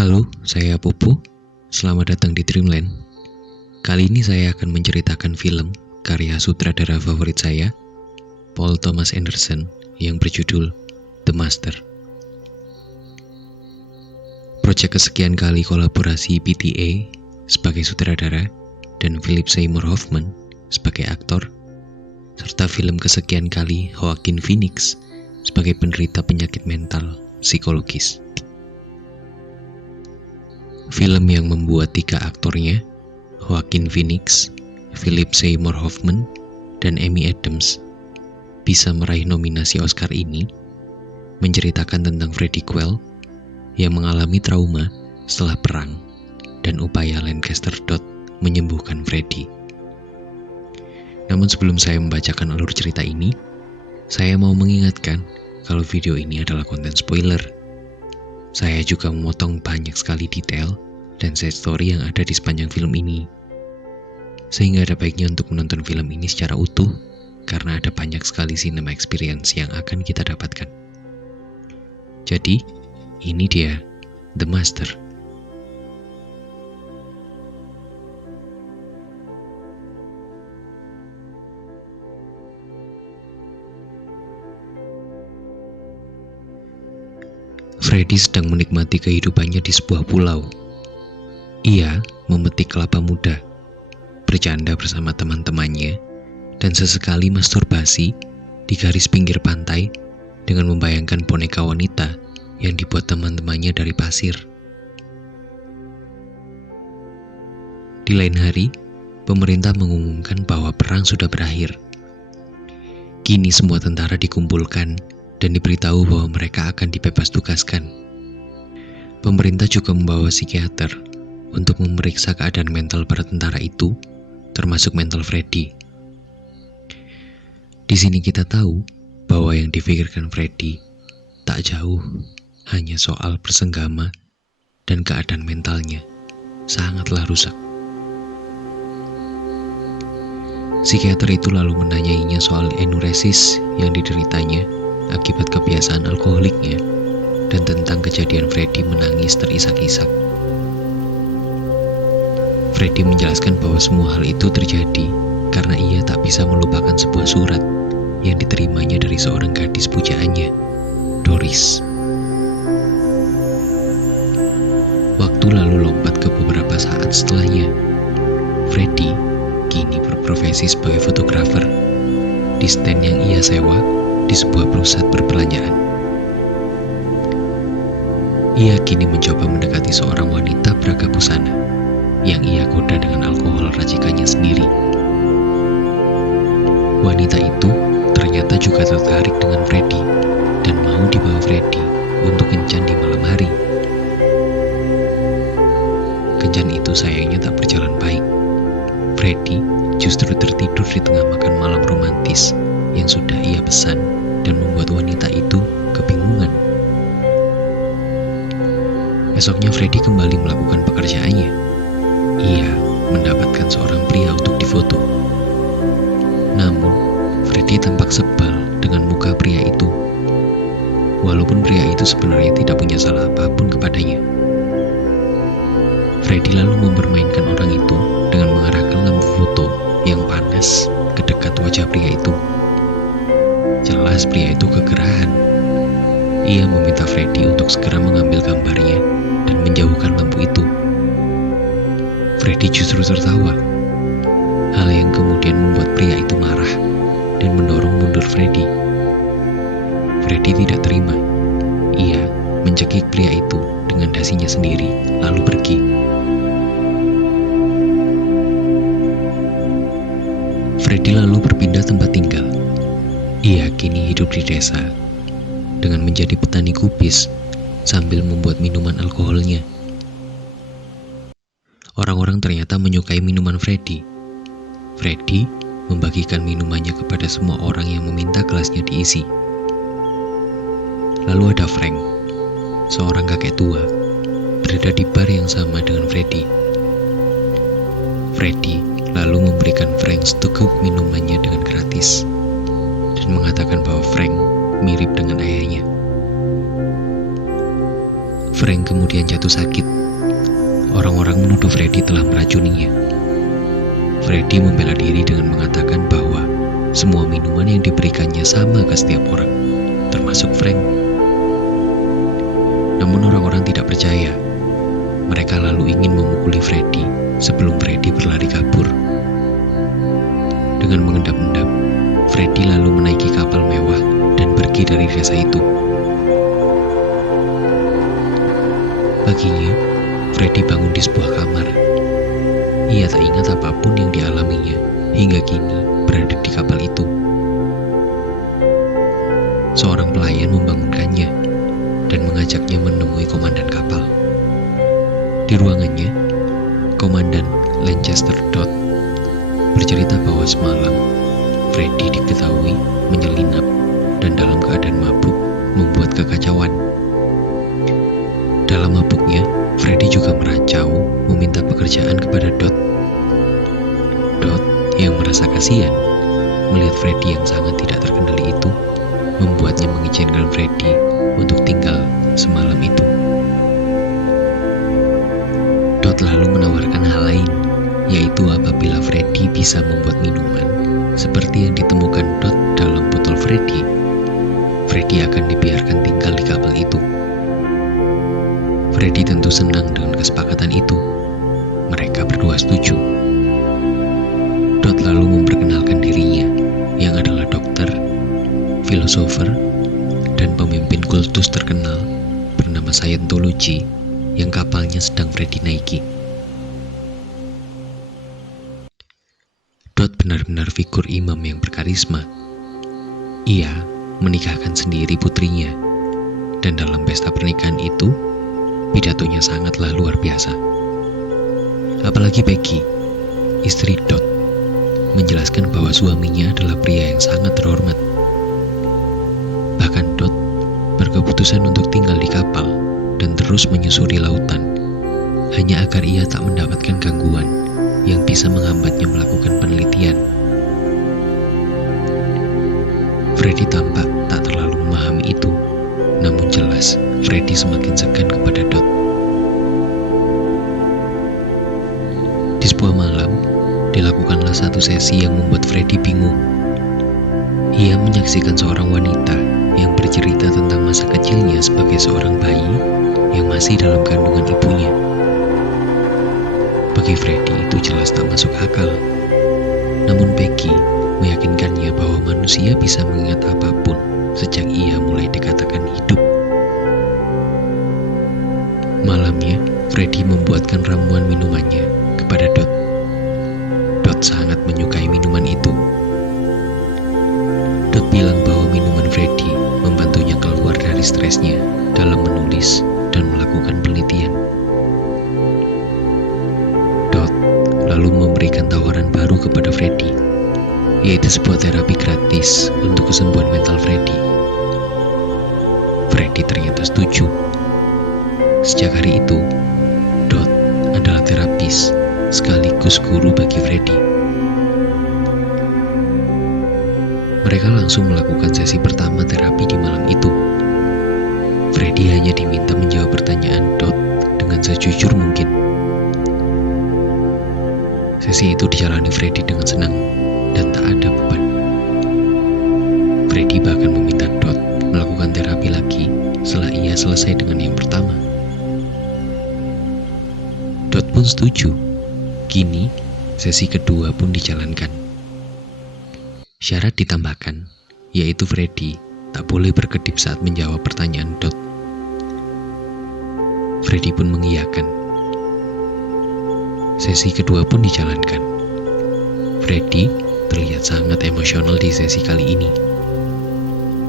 Halo, saya Pupu. Selamat datang di Dreamland. Kali ini saya akan menceritakan film karya sutradara favorit saya, Paul Thomas Anderson, yang berjudul The Master. Proyek kesekian kali kolaborasi PTA sebagai sutradara dan Philip Seymour Hoffman sebagai aktor, serta film kesekian kali Joaquin Phoenix sebagai penderita penyakit mental psikologis. Film yang membuat tiga aktornya, Joaquin Phoenix, Philip Seymour Hoffman, dan Amy Adams, bisa meraih nominasi Oscar ini, menceritakan tentang Freddie Quell yang mengalami trauma setelah perang dan upaya Lancaster Dodd menyembuhkan Freddie. Namun sebelum saya membacakan alur cerita ini, saya mau mengingatkan kalau video ini adalah konten spoiler. Saya juga memotong banyak sekali detail dan side story yang ada di sepanjang film ini. Sehingga ada baiknya untuk menonton film ini secara utuh, karena ada banyak sekali cinema experience yang akan kita dapatkan. Jadi, ini dia, The Master. Freddie sedang menikmati kehidupannya di sebuah pulau. Ia memetik kelapa muda, bercanda bersama teman-temannya, dan sesekali masturbasi di garis pinggir pantai dengan membayangkan boneka wanita yang dibuat teman-temannya dari pasir. Di lain hari, pemerintah mengumumkan bahwa perang sudah berakhir. Kini semua tentara dikumpulkan dan diberitahu bahwa mereka akan dibebas tugaskan. Pemerintah juga membawa psikiater untuk memeriksa keadaan mental para tentara itu, termasuk mental Freddie. Di sini kita tahu bahwa yang difikirkan Freddie tak jauh, hanya soal bersenggama dan keadaan mentalnya sangatlah rusak. Psikiater itu lalu menanyainya soal enuresis yang dideritanya akibat kebiasaan alkoholiknya dan tentang kejadian Freddie menangis terisak-isak. Freddie menjelaskan bahwa semua hal itu terjadi karena ia tak bisa melupakan sebuah surat yang diterimanya dari seorang gadis pujaannya, Doris. Waktu lalu lompat ke beberapa saat setelahnya. Freddie kini berprofesi sebagai fotografer di stand yang ia sewa di sebuah pusat perbelanjaan. Ia kini mencoba mendekati seorang wanita braga busana yang ia goda dengan alkohol racikannya sendiri. Wanita itu ternyata juga tertarik dengan Freddie dan mau dibawa Freddie untuk kencan di malam hari. Kencan itu sayangnya tak berjalan baik. Freddie justru tertidur di tengah makan malam romantis yang sudah ia pesan dan membuat wanita itu kebingungan. Esoknya Freddie kembali melakukan pekerjaannya. Ia mendapatkan seorang pria untuk difoto. Namun, Freddie tampak sebal dengan muka pria itu. Walaupun pria itu sebenarnya tidak punya salah apapun kepadanya. Freddie lalu mempermainkan orang itu dengan mengarahkan lampu foto yang panas ke dekat wajah pria itu. Jelas pria itu kegerahan. Ia meminta Freddie untuk segera mengambil gambarnya dan menjauhkan lampu itu. Freddie justru tertawa. Hal yang kemudian membuat pria itu marah dan mendorong mundur Freddie. Freddie tidak terima. Ia mencekik pria itu dengan dasinya sendiri lalu pergi. Freddie lalu berpindah tempat tinggal. Ia kini hidup di desa dengan menjadi petani kubis sambil membuat minuman alkoholnya. Orang-orang ternyata menyukai minuman Freddie. Freddie membagikan minumannya kepada semua orang yang meminta gelasnya diisi. Lalu ada Frank, seorang kakek tua, berada di bar yang sama dengan Freddie. Freddie lalu memberikan Frank seteguk minumannya dengan gratis dan mengatakan bahwa Frank mirip dengan ayahnya. Frank kemudian jatuh sakit. Orang-orang menuduh Freddy telah meracuninya. Freddy membela diri dengan mengatakan bahwa semua minuman yang diberikannya sama ke setiap orang, termasuk Frank. Namun orang-orang tidak percaya. Mereka lalu ingin memukuli Freddy sebelum Freddy berlari kabur. Dengan mengendap-endap, Freddy lalu menaiki kapal mewah dan pergi dari desa itu. Paginya, Freddy bangun di sebuah kamar. Ia tak ingat apapun yang dialaminya hingga kini berada di kapal itu. Seorang pelayan membangunkannya dan mengajaknya menemui komandan kapal. Di ruangannya, Komandan Lancaster Dodd bercerita bahwa semalam Freddy diketahui menyelinap dan dalam keadaan mabuk membuat kekacauan. Dalam mabuknya, Freddy juga meracau meminta pekerjaan kepada Dodd. Dodd yang merasa kasihan melihat Freddy yang sangat tidak terkendali itu membuatnya mengizinkan Freddy untuk tinggal semalam itu. Dodd lalu menawarkan hal lain, yaitu apabila Freddy bisa membuat minuman seperti yang ditemukan Dodd dalam botol Freddy, Freddy akan dibiarkan tinggal di kapal itu. Freddy tentu senang dengan kesepakatan itu. Mereka berdua setuju. Dodd lalu memperkenalkan dirinya, yang adalah dokter, filosofer, dan pemimpin kultus terkenal bernama Scientology yang kapalnya sedang Freddy naiki. Dodd benar-benar figur imam yang berkarisma. Ia menikahkan sendiri putrinya, dan dalam pesta pernikahan itu, pidatonya sangatlah luar biasa. Apalagi Peggy, istri Dodd, menjelaskan bahwa suaminya adalah pria yang sangat terhormat. Bahkan Dodd berkeputusan untuk tinggal di kapal dan terus menyusuri lautan, hanya agar ia tak mendapatkan gangguan yang bisa menghambatnya melakukan penelitian. Freddy tampak tak terlalu memahami itu, namun jelas Freddy semakin segan kepada Dodd. Di sebuah malam, dilakukanlah satu sesi yang membuat Freddy bingung. Ia menyaksikan seorang wanita yang bercerita tentang masa kecilnya sebagai seorang bayi yang masih dalam kandungan ibunya. Bagi Freddy itu jelas tak masuk akal. Namun Peggy meyakinkannya bahwa manusia bisa mengingat apapun sejak ia mulai dikatakan hidup. Malamnya, Freddy membuatkan ramuan minumannya kepada Dodd. Dodd sangat menyukai minuman itu. Dodd bilang bahwa minuman Freddy membantunya keluar dari stresnya dalam menulis dan melakukan penelitian. Dodd lalu memberikan tawaran baru kepada Freddy, yaitu sebuah terapi gratis untuk kesembuhan mental Freddy. Freddy ternyata setuju. Sejak hari itu, Dodd adalah terapis sekaligus guru bagi Freddy. Mereka langsung melakukan sesi pertama terapi di malam itu. Freddy hanya diminta menjawab pertanyaan Dodd dengan sejujur mungkin. Sesi itu dijalani Freddy dengan senang dan tak ada beban. Freddy bahkan meminta Dodd melakukan terapi lagi setelah ia selesai dengan yang pertama. Dodd pun setuju. Kini, sesi kedua pun dijalankan. Syarat ditambahkan, yaitu Freddy tak boleh berkedip saat menjawab pertanyaan Dodd. Freddy pun mengiyakan. Sesi kedua pun dijalankan. Freddy terlihat sangat emosional di sesi kali ini.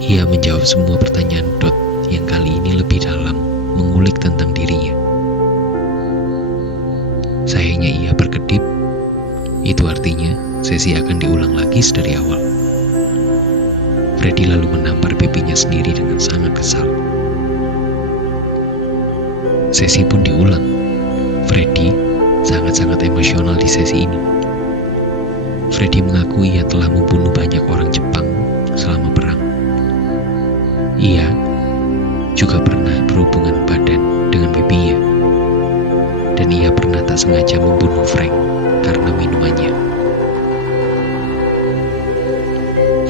Ia menjawab semua pertanyaan Dodd yang kali ini lebih dalam, mengulik tentang dirinya. Sayangnya ia berkedip. Itu artinya sesi akan diulang lagi dari awal. Freddy lalu menampar pipinya sendiri dengan sangat kesal. Sesi pun diulang. Freddy sangat-sangat emosional di sesi ini. Freddy mengaku ia telah membunuh banyak orang Jepang selama perang. Ia juga pernah berhubungan badan dengan sengaja membunuh Frank karena minumannya.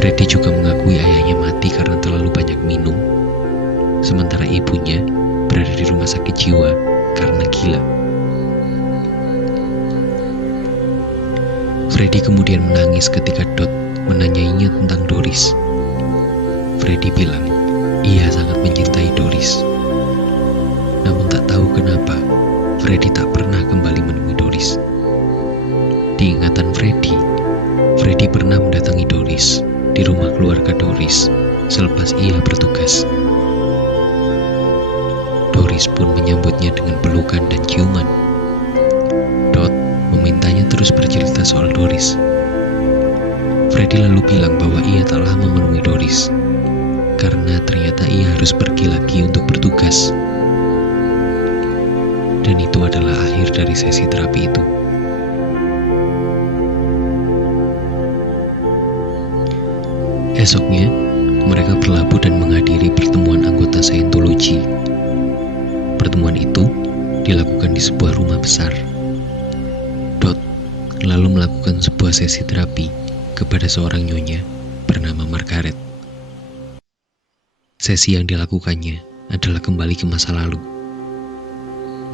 Freddy juga mengakui ayahnya mati karena terlalu banyak minum, sementara ibunya berada di rumah sakit jiwa karena gila. Freddy kemudian menangis ketika Dot menanyainya tentang Doris. Freddy bilang ia sangat mencintai Doris. Namun tak tahu kenapa Freddy tak pernah kembali menemui Doris. Di ingatan Freddy pernah mendatangi Doris di rumah keluarga Doris selepas ia bertugas. Doris pun menyambutnya dengan pelukan dan ciuman. Dot memintanya terus bercerita soal Doris. Freddy lalu bilang bahwa ia tak lama menemui Doris karena ternyata ia harus pergi lagi untuk bertugas. Dan itu adalah akhir dari sesi terapi itu. Esoknya, mereka berlabuh dan menghadiri pertemuan anggota Scientology. Pertemuan itu dilakukan di sebuah rumah besar. Dot lalu melakukan sebuah sesi terapi kepada seorang nyonya bernama Margaret. Sesi yang dilakukannya adalah kembali ke masa lalu.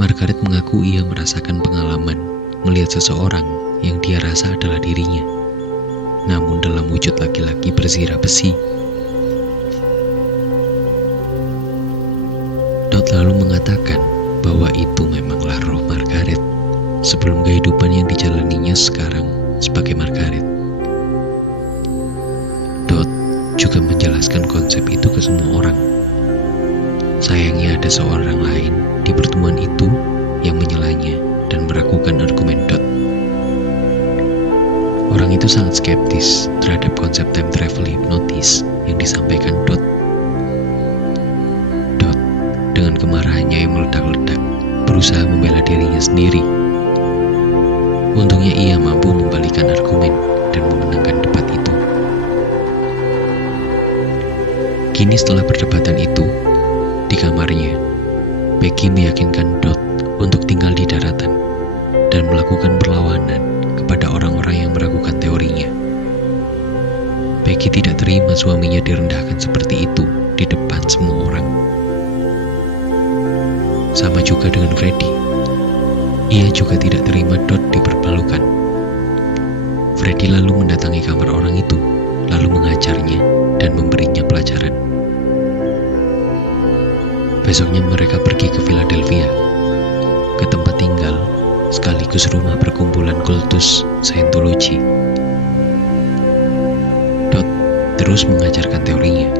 Margaret mengaku ia merasakan pengalaman melihat seseorang yang dia rasa adalah dirinya, namun dalam wujud laki-laki berzirah besi. Dot lalu mengatakan bahwa itu memanglah roh Margaret sebelum kehidupan yang dijalaninya sekarang sebagai Margaret. Dot juga menjelaskan konsep itu ke semua orang. Sayangnya ada seorang lain di pertemuan itu yang menyelanya dan meragukan argumen Dot. Orang itu sangat skeptis terhadap konsep time travel hipnotis yang disampaikan Dot. Dot dengan kemarahannya yang meledak-ledak berusaha membela dirinya sendiri. Untungnya ia mampu membalikan argumen dan memenangkan debat itu. Kini setelah perdebatan itu, di kamarnya, Peggy meyakinkan Dot untuk tinggal di daratan dan melakukan perlawanan kepada orang-orang yang meragukan teorinya. Peggy tidak terima suaminya direndahkan seperti itu di depan semua orang. Sama juga dengan Freddy. Ia juga tidak terima Dot dipermalukan. Freddy lalu mendatangi kamar orang itu, lalu mengajarnya dan memberinya pelajaran. Besoknya mereka pergi ke Philadelphia, ke tempat tinggal sekaligus rumah perkumpulan kultus Scientology. Dot terus mengajarkan teorinya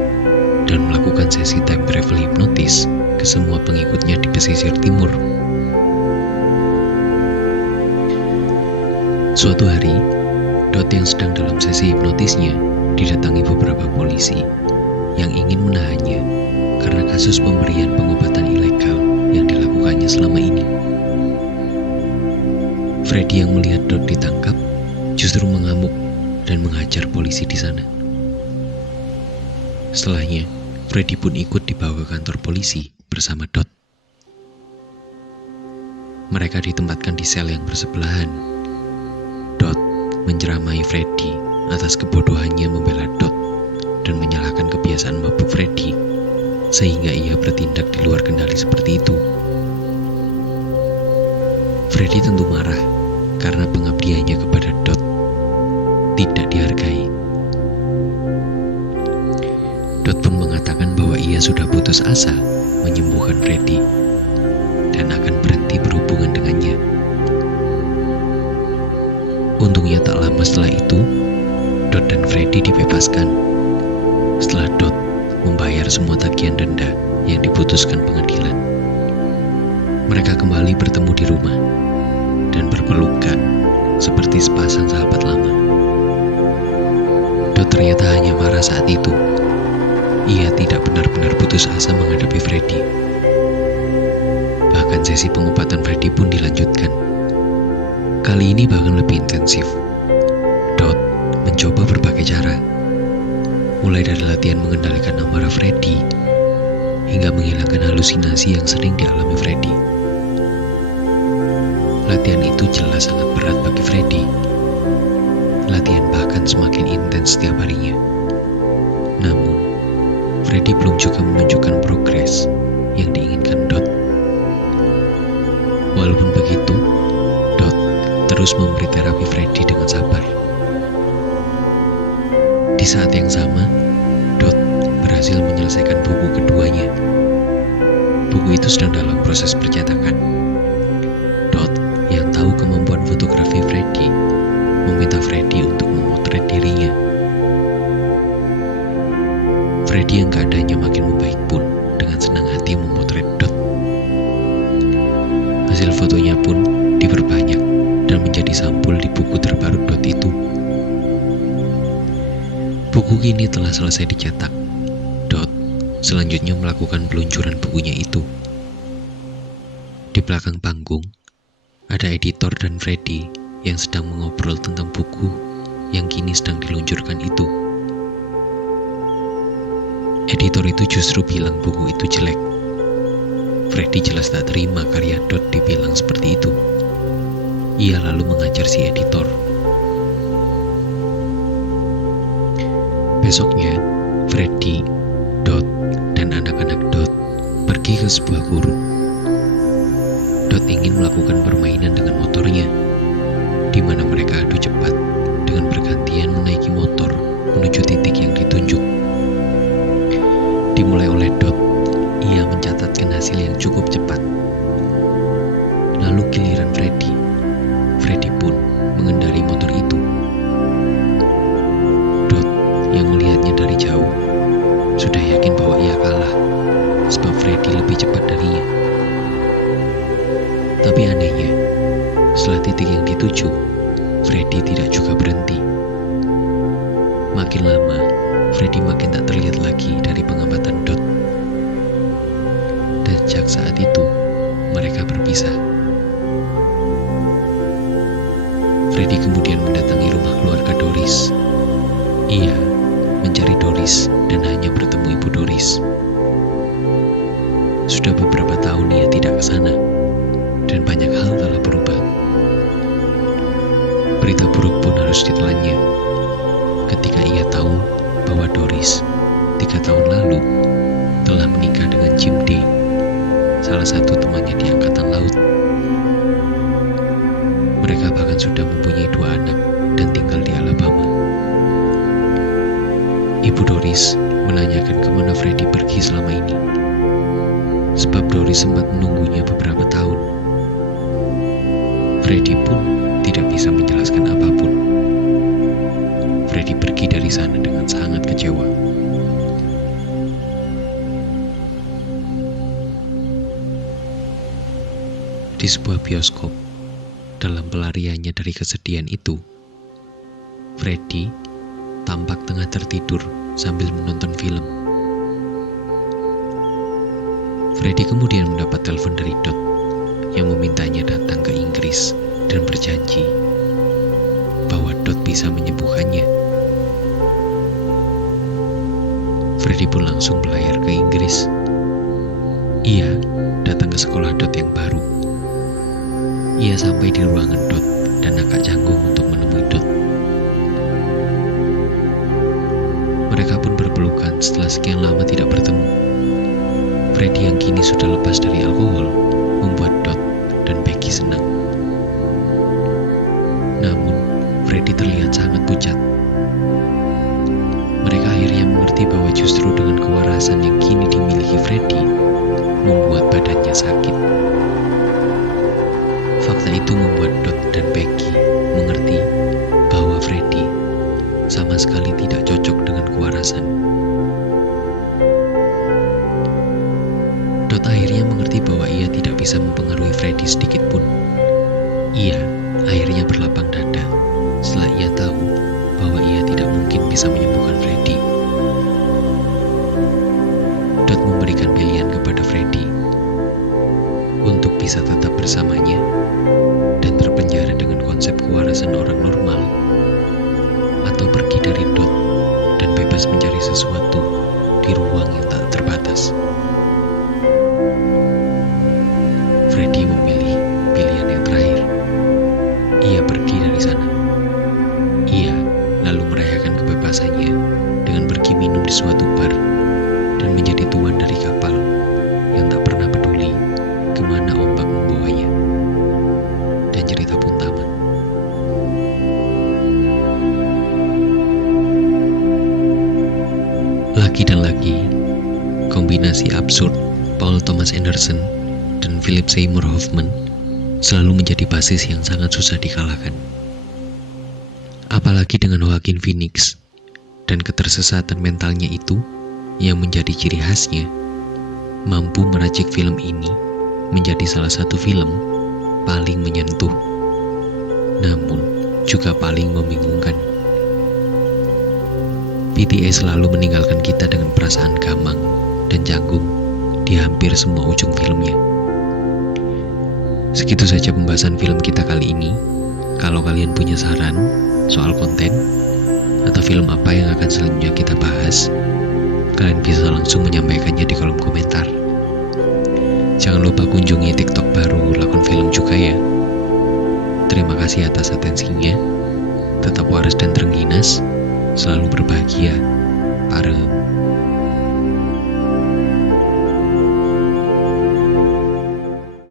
dan melakukan sesi time travel hipnotis ke semua pengikutnya di pesisir timur. Suatu hari, Dot yang sedang dalam sesi hipnotisnya didatangi beberapa polisi yang ingin menahannya karena kasus pemberian pengobatan ilegal yang dilakukannya selama ini. Freddy yang melihat Dot ditangkap justru mengamuk dan menghajar polisi di sana. Setelahnya, Freddy pun ikut dibawa ke kantor polisi bersama Dot. Mereka ditempatkan di sel yang bersebelahan. Dot menceramai Freddy atas kebodohannya membela Dot dan menyalahkan kebiasaan mabuk Freddy sehingga ia bertindak di luar kendali seperti itu. Freddy tentu marah karena pengabdiannya kepada Dot tidak dihargai. Dot pun mengatakan bahwa ia sudah putus asa menyembuhkan Freddy dan akan berhenti berhubungan dengannya. Untungnya tak lama setelah itu, Dot dan Freddy dibebaskan setelah Dot membayar semua tagihan denda yang diputuskan pengadilan. Mereka kembali bertemu di rumah dan berpelukan seperti sepasang sahabat lama. Dot ternyata hanya marah saat itu. Ia tidak benar-benar putus asa menghadapi Freddy. Bahkan sesi pengobatan Freddy pun dilanjutkan. Kali ini bahkan lebih intensif. Dot mencoba berbagai cara, mulai dari latihan mengendalikan amarah Freddy hingga menghilangkan halusinasi yang sering dialami Freddy. Latihan itu jelas sangat berat bagi Freddy. Latihan bahkan semakin intens setiap harinya. Namun, Freddy belum juga menunjukkan progres yang diinginkan Dot. Walaupun begitu, Dot terus memberi terapi Freddy dengan sabar. Di saat yang sama, Dot berhasil menyelesaikan buku keduanya. Buku itu sedang dalam proses percetakan. Dot yang tahu kemampuan fotografi Freddy meminta Freddy untuk memotret dirinya. Freddy yang keadaannya makin membaik pun dengan senang hati memotret Dot. Hasil fotonya pun diperbanyak dan menjadi sampul di buku terbaru Dot itu. Buku kini telah selesai dicetak. Dot selanjutnya melakukan peluncuran bukunya itu. Di belakang panggung, ada editor dan Freddy yang sedang mengobrol tentang buku yang kini sedang diluncurkan itu. Editor itu justru bilang buku itu jelek. Freddy jelas tak terima karya Dot dibilang seperti itu. Ia lalu mengajar si editor. Besoknya, Freddy, Dot, dan anak-anak Dot pergi ke sebuah gurun. Dot ingin melakukan permainan dengan motornya, di mana mereka adu cepat dengan bergantian menaiki motor menuju titik yang ditunjuk. Dimulai oleh Dot, ia mencatatkan hasil yang cukup cepat. Lalu giliran Freddy. Freddy pun mengendari motor itu. Dot yang melihatnya dari jauh sudah yakin bahwa ia kalah, sebab Freddy lebih cepat darinya. Tapi anehnya, setelah titik yang dituju, Freddy tidak juga berhenti. Makin lama, Freddy makin tak terlihat lagi dari pengamatan Dot. Dan sejak saat itu, mereka berpisah. Freddy kemudian mendatangi rumah keluarga Doris. Ia mencari Doris dan hanya bertemu ibu Doris. Sudah beberapa tahun ia tidak ke sana, dan banyak hal telah berubah. Berita buruk pun harus ditelannya ketika ia tahu bahwa Doris 3 tahun lalu telah menikah dengan Jim D, salah satu temannya di angkatan laut. Mereka bahkan sudah mempunyai 2 anak dan tinggal di Alabama. Ibu Doris menanyakan kemana Freddy pergi selama ini, sebab Doris sempat menunggunya beberapa tahun. Freddy pun tidak bisa menjelaskan apapun. Freddy pergi dari sana dengan sangat kecewa. Di sebuah bioskop, dalam pelariannya dari kesedihan itu, Freddy tampak tengah tertidur sambil menonton film. Freddy kemudian mendapat telepon dari Dot yang memintanya datang ke Inggris dan berjanji bahwa Dot bisa menyembuhkannya. Freddy pun langsung berlayar ke Inggris. Ia datang ke sekolah Dot yang baru. Ia sampai di ruangan Dot dan agak canggung untuk menemui Dot. Mereka pun berpelukan setelah sekian lama tidak bertemu. Freddy yang kini sudah lepas dari alkohol membuat Dot dan Becky senang. Namun, Freddy terlihat sangat pucat. Mereka akhirnya mengerti bahwa justru dengan kewarasan yang kini dimiliki Freddy membuat badannya sakit. Fakta itu membuat Dot dan Becky mengerti bahwa Freddy sama sekali tidak cocok dengan kewarasan. Dot akhirnya mengerti bahwa ia tidak bisa mempengaruhi Freddy sedikit pun. Ia akhirnya berlapang dada setelah ia tahu bahwa ia tidak mungkin bisa menyembuhkan Freddy. Dot memberikan pilihan kepada Freddy untuk bisa tetap bersamanya dan terpenjara dengan konsep kewarasan orang normal, atau pergi dari Dot dan bebas mencari sesuatu di ruang yang tak terbatas. Freddy memilih pilihan yang terakhir. absurd Paul Thomas Anderson dan Philip Seymour Hoffman selalu menjadi basis yang sangat susah dikalahkan. Apalagi dengan Joaquin Phoenix dan ketersesatan mentalnya itu yang menjadi ciri khasnya, mampu meracik film ini menjadi salah satu film paling menyentuh, namun juga paling membingungkan. PTA selalu meninggalkan kita dengan perasaan gamang dan canggung di hampir semua ujung filmnya. Segitu saja pembahasan film kita kali ini. Kalau kalian punya saran soal konten atau film apa yang akan selanjutnya kita bahas, kalian bisa langsung menyampaikannya di kolom komentar. Jangan lupa kunjungi TikTok baru Lakon Film juga ya. Terima kasih atas atensinya. Tetap waras dan terengginas, selalu berbahagia. Parem.